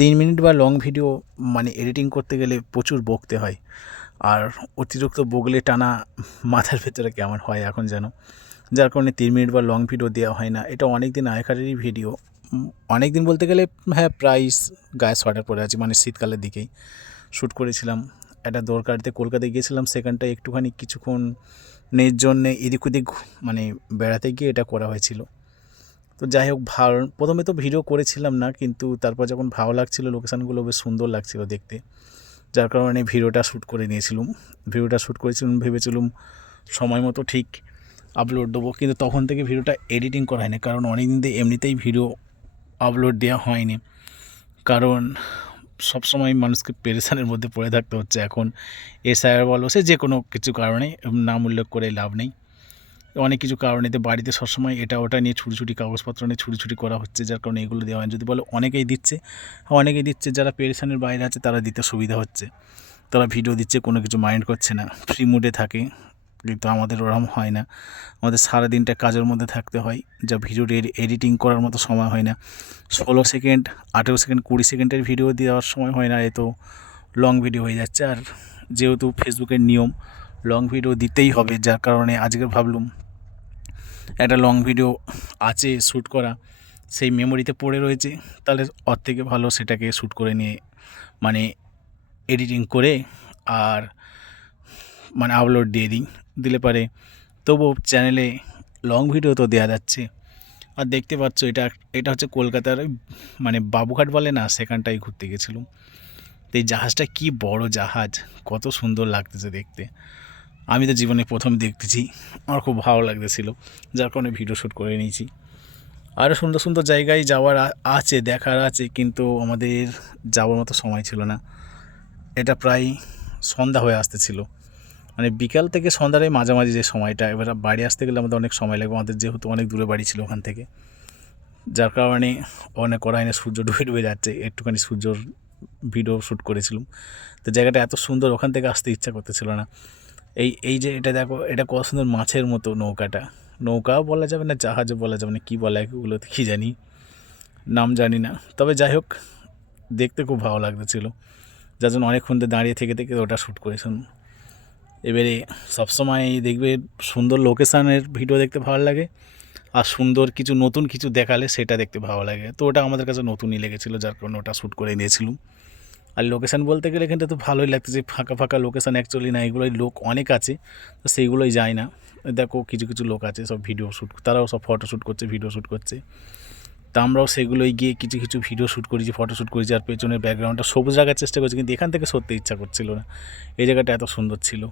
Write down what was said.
3 minute বা long video মানে editing করতে গেলে প্রচুর বকতে হয়। আর অতিরিক্ত বকলে টানা মাথার ভেতরে কেমন হয় এখন যেন। যার কারণে 3 মিনিট বা লং ভিডিও দেওয়া হয় না। এটা অনেক দিন আগেকারেরই ভিডিও। অনেক দিন বলতে গেলে হ্যাঁ, প্রায় গায়ে সোয়েটার পরে আছি, মানে শীতকালের দিকেই শ্যুট করেছিলাম। একটা দরকারিতে কলকাতায় গিয়েছিলাম, সেখানটায় একটুখানি কিছুক্ষণের জন্যে এদিক ওদিক মানে বেড়াতে গিয়ে এটা করা হয়েছিল। তো যাই হোক, প্রথমে তো ভিডিও করেছিলাম না, কিন্তু তারপর যখন ভালো লাগছিলো, লোকেশানগুলো বেশ সুন্দর লাগছিলো দেখতে, যার কারণে ভিডিওটা শ্যুট করে নিয়েছিলাম। ভেবেছিলাম সময় মতো ঠিক আপলোড দেবো, কিন্তু তখন থেকে ভিডিওটা এডিটিং করা হয়নি, কারণ অনেক দিন থেকে এমনিতেই ভিডিও আপলোড দেওয়া হয়নি। কারণ সবসময় মানুষকে পেরেশানের মধ্যে পড়ে থাকতে হচ্ছে এখন। এসআইআর বলো, সে যে কোনো কিছু কারণে, নাম উল্লেখ করে লাভ নেই, অনেক কিছু কারণেতে বাড়িতে সবসময় এটা ওটা নিয়ে ছুটি কাগজপত্র নিয়ে ছুটি করা হচ্ছে, যার কারণে এগুলো দেওয়া হয়। যদি বলো অনেকেই দিচ্ছে, যারা পেরেশানের বাইরে আছে তারা দিতে সুবিধা হচ্ছে, তারা ভিডিও দিচ্ছে, কোনো কিছু মাইন্ড করছে না, ফ্রি মুডে থাকে। কিন্তু আমাদের ওরকম হয় না, আমাদের সারাদিনটা কাজের মধ্যে থাকতে হয়, যা ভিডিও এডিটিং করার মতো সময় হয় না। 16 সেকেন্ড, 18 সেকেন্ড, 20 সেকেন্ডের ভিডিও দেওয়ার সময় হয় না, এ তো লং ভিডিও হয়ে যাচ্ছে। আর যেহেতু ফেসবুকের নিয়ম লং ভিডিও দিতেই হবে, যার কারণে আজকে ভাবলাম একটা লং ভিডিও আছে শ্যুট করা, সেই মেমোরিতে পড়ে রয়েছে, তাহলে ওর থেকে ভালো সেটাকে শ্যুট করে নিয়ে মানে এডিটিং করে আর মানে আপলোড দিয়ে দিলে পারে তবুও চ্যানেলে লং ভিডিও তো দেওয়া যাচ্ছে। আর দেখতে পাচ্ছ এটা হচ্ছে কলকাতার মানে বাবুঘাট বলে না, সেখানটায় ঘুরতে গেছিলাম। তো এই জাহাজটা কি বড় জাহাজ, কত সুন্দর লাগতেছে দেখতে। আমি তো জীবনে প্রথম দেখতেছি, আমার খুব ভালো লাগতেছিলো, যার কারণে ভিডিও শ্যুট করে নিয়েছি। আরও সুন্দর সুন্দর জায়গায় যাওয়ার আছে, দেখার আছে, কিন্তু আমাদের যাওয়ার মতো সময় ছিল না। এটা প্রায় সন্ধ্যা হয়ে আসতেছিল, মানে বিকাল থেকে সন্ধ্যার এই মাঝামাঝি যে সময়টা, এবার বাড়ি আসতে গেলে আমাদের অনেক সময় লাগবে, আমাদের যেহেতু অনেক দূরে বাড়ি ছিল ওখান থেকে, যার কারণে অনেক করা হয়নি। সূর্য ডুবে যাচ্ছে, একটুখানি সূর্যর ভিডিও শ্যুট করেছিলাম। তো জায়গাটা এত সুন্দর, ওখান থেকে আসতে ইচ্ছা করতেছিল না। এই যে এটা দেখো, এটা কত সুন্দর মাছের মতো নৌকাটা, নৌকাও বলা যাবে না, জাহাজও বলা যাবে না, কী বলা এগুলোতে কী জানি, নাম জানি না। তবে যাই হোক, দেখতে খুব ভালো লাগতেছিল, যার জন্য অনেকক্ষণ দাঁড়িয়ে থেকে ওটা শ্যুট করেছিলাম। এবারে সবসময় দেখবে সুন্দর লোকেশানের ভিডিও দেখতে ভালো লাগে, আর সুন্দর কিছু নতুন কিছু দেখালে সেটা দেখতে ভালো লাগে। তো ওটা আমাদের কাছে নতুনই লেগেছিলো, যার কারণে ওটা শ্যুট করে নিয়েছিলাম। আর লোকেশান বলতে গেলে এখানটা তো ভালোই লাগতেছে, ফাঁকা ফাঁকা লোকেশান অ্যাকচুয়ালি না, এগুলোই লোক অনেক আছে, তো সেইগুলোই যায় না। দেখো কিছু কিছু লোক আছে সব ভিডিও শ্যুট, তারাও সব ফটো শ্যুট করছে, ভিডিও শ্যুট করছে। তা আমরাও সেগুলোই গিয়ে কিছু কিছু ভিডিও শ্যুট করেছি, ফটো শ্যুট করেছি, আর পেছনের ব্যাকগ্রাউন্ডটা সবুজ রাখার চেষ্টা করছি, কিন্তু এখান থেকে সত্যি ইচ্ছা করছিল না, এই জায়গাটা এত সুন্দর ছিল।